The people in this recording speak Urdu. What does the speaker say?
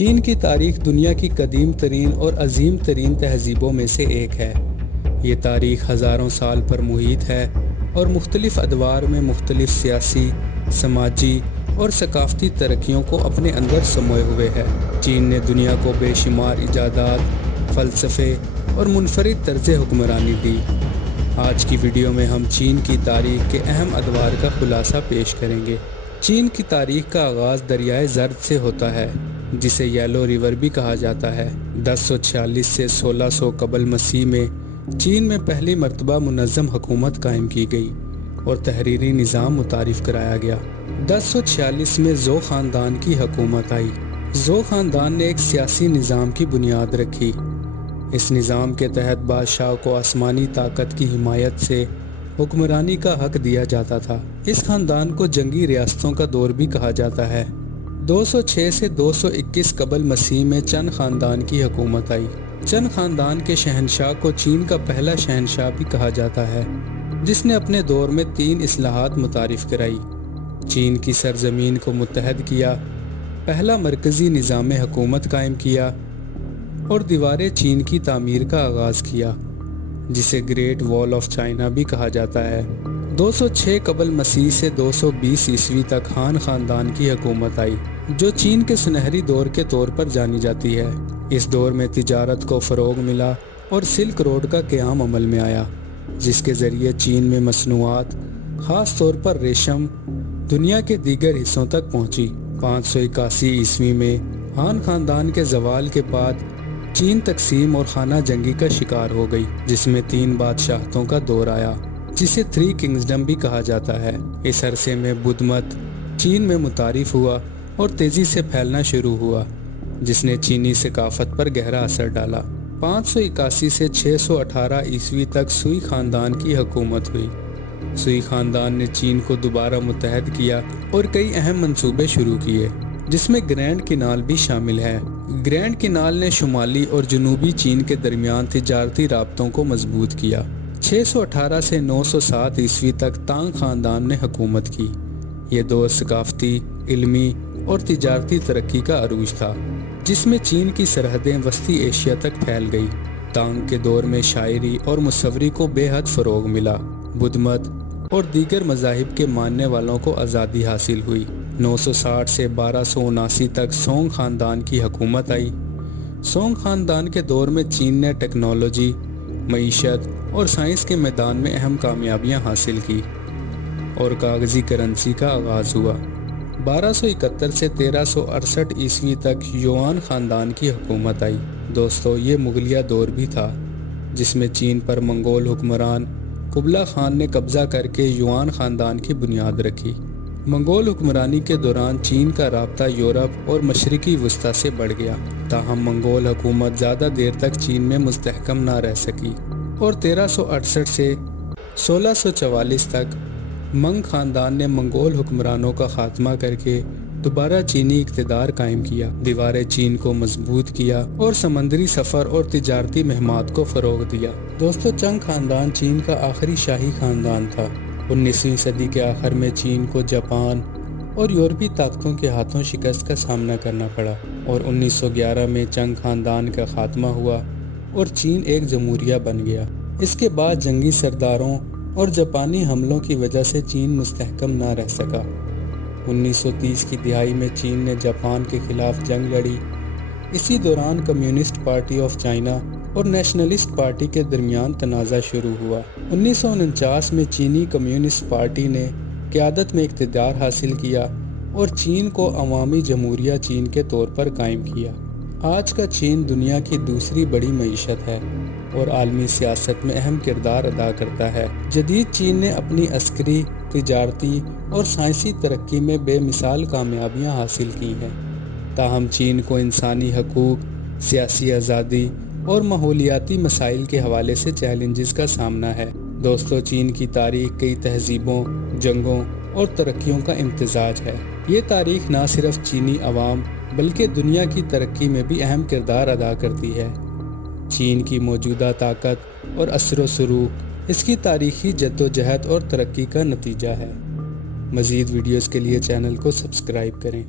چین کی تاریخ دنیا کی قدیم ترین اور عظیم ترین تہذیبوں میں سے ایک ہے۔ یہ تاریخ ہزاروں سال پر محیط ہے اور مختلف ادوار میں مختلف سیاسی، سماجی اور ثقافتی ترقیوں کو اپنے اندر سموئے ہوئے ہے۔ چین نے دنیا کو بے شمار ایجادات، فلسفے اور منفرد طرز حکمرانی دی۔ آج کی ویڈیو میں ہم چین کی تاریخ کے اہم ادوار کا خلاصہ پیش کریں گے۔ چین کی تاریخ کا آغاز دریائے زرد سے ہوتا ہے، جسے یلو ریور بھی کہا جاتا ہے۔ 1046 سے 1600 قبل مسیح میں چین میں پہلی مرتبہ منظم حکومت قائم کی گئی اور تحریری نظام متعارف کرایا گیا۔ 1046 میں زو خاندان کی حکومت آئی۔ زو خاندان نے ایک سیاسی نظام کی بنیاد رکھی۔ اس نظام کے تحت بادشاہ کو آسمانی طاقت کی حمایت سے حکمرانی کا حق دیا جاتا تھا۔ اس خاندان کو جنگی ریاستوں کا دور بھی کہا جاتا ہے۔ 206 سے 221 قبل مسیح میں چن خاندان کی حکومت آئی۔ چن خاندان کے شہنشاہ کو چین کا پہلا شہنشاہ بھی کہا جاتا ہے، جس نے اپنے دور میں 3 اصلاحات متعارف کرائی۔ چین کی سرزمین کو متحد کیا، پہلا مرکزی نظام حکومت قائم کیا اور دیوار چین کی تعمیر کا آغاز کیا، جسے گریٹ وال آف چائنا بھی کہا جاتا ہے۔ 206 قبل مسیح سے 220 عیسوی تک ہان خاندان کی حکومت آئی، جو چین کے سنہری دور کے طور پر جانی جاتی ہے۔ اس دور میں تجارت کو فروغ ملا اور سلک روڈ کا قیام عمل میں آیا، جس کے ذریعے چین میں مصنوعات، خاص طور پر ریشم، دنیا کے دیگر حصوں تک پہنچی۔ 581 عیسوی میں ہان خاندان کے زوال کے بعد چین تقسیم اور خانہ جنگی کا شکار ہو گئی، جس میں 3 بادشاہتوں کا دور آیا، جسے 3 کنگڈم بھی کہا جاتا ہے۔ اس عرصے میں بدھ مت چین میں متعارف ہوا اور تیزی سے پھیلنا شروع ہوا، جس نے چینی ثقافت پر گہرا اثر ڈالا۔ 581 سے 618 عیسوی تک سوئی خاندان کی حکومت ہوئی۔ سوئی خاندان نے چین کو دوبارہ متحد کیا اور کئی اہم منصوبے شروع کیے، جس میں گرینڈ کنال بھی شامل ہے۔ گرینڈ کنال نے شمالی اور جنوبی چین کے درمیان تجارتی رابطوں کو مضبوط کیا۔ 618 سے 907 عیسوی تک تانگ خاندان نے حکومت کی۔ یہ دور ثقافتی، علمی اور تجارتی ترقی کا عروج تھا، جس میں چین کی سرحدیں وسطی ایشیا تک پھیل گئی۔ تانگ کے دور میں شاعری اور مصوری کو بے حد فروغ ملا۔ بدھ مت اور دیگر مذاہب کے ماننے والوں کو آزادی حاصل ہوئی۔ 960 سے 1279 تک سونگ خاندان کی حکومت آئی۔ سونگ خاندان کے دور میں چین نے ٹیکنالوجی، معیشت اور سائنس کے میدان میں اہم کامیابیاں حاصل کی اور کاغذی کرنسی کا آغاز ہوا۔ 1271 سے 1368 عیسوی تک یوان خاندان کی حکومت آئی۔ دوستو، یہ مغلیہ دور بھی تھا، جس میں چین پر منگول حکمران قبلا خان نے قبضہ کر کے یوان خاندان کی بنیاد رکھی۔ منگول حکمرانی کے دوران چین کا رابطہ یورپ اور مشرقی وسطی سے بڑھ گیا، تاہم منگول حکومت زیادہ دیر تک چین میں مستحکم نہ رہ سکی اور 1368 سے 1644 تک منگ خاندان نے منگول حکمرانوں کا خاتمہ کر کے دوبارہ چینی اقتدار قائم کیا، دیوار چین کو مضبوط کیا اور سمندری سفر اور تجارتی مہمات کو فروغ دیا۔ دوستو، چنگ خاندان چین کا آخری شاہی خاندان تھا۔ 19ویں صدی کے آخر میں چین کو جاپان اور یورپی طاقتوں کے ہاتھوں شکست کا سامنا کرنا پڑا اور 1911 میں چنگ خاندان کا خاتمہ ہوا اور چین ایک جمہوریہ بن گیا۔ اس کے بعد جنگی سرداروں اور جاپانی حملوں کی وجہ سے چین مستحکم نہ رہ سکا۔ 1930 کی دہائی میں چین نے جاپان کے خلاف جنگ لڑی۔ اسی دوران کمیونسٹ پارٹی آف چائنا اور نیشنلسٹ پارٹی کے درمیان تنازع شروع ہوا۔ 1949 میں چینی کمیونسٹ پارٹی نے قیادت میں اقتدار حاصل کیا اور چین کو عوامی جمہوریہ چین کے طور پر قائم کیا۔ آج کا چین دنیا کی دوسری بڑی معیشت ہے اور عالمی سیاست میں اہم کردار ادا کرتا ہے۔ جدید چین نے اپنی عسکری، تجارتی اور سائنسی ترقی میں بے مثال کامیابیاں حاصل کی ہیں، تاہم چین کو انسانی حقوق، سیاسی آزادی اور ماحولیاتی مسائل کے حوالے سے چیلنجز کا سامنا ہے۔ دوستو، چین کی تاریخ کئی تہذیبوں، جنگوں اور ترقیوں کا امتزاج ہے۔ یہ تاریخ نہ صرف چینی عوام بلکہ دنیا کی ترقی میں بھی اہم کردار ادا کرتی ہے۔ چین کی موجودہ طاقت اور اثر و رسوخ اس کی تاریخی جدوجہد اور ترقی کا نتیجہ ہے۔ مزید ویڈیوز کے لیے چینل کو سبسکرائب کریں۔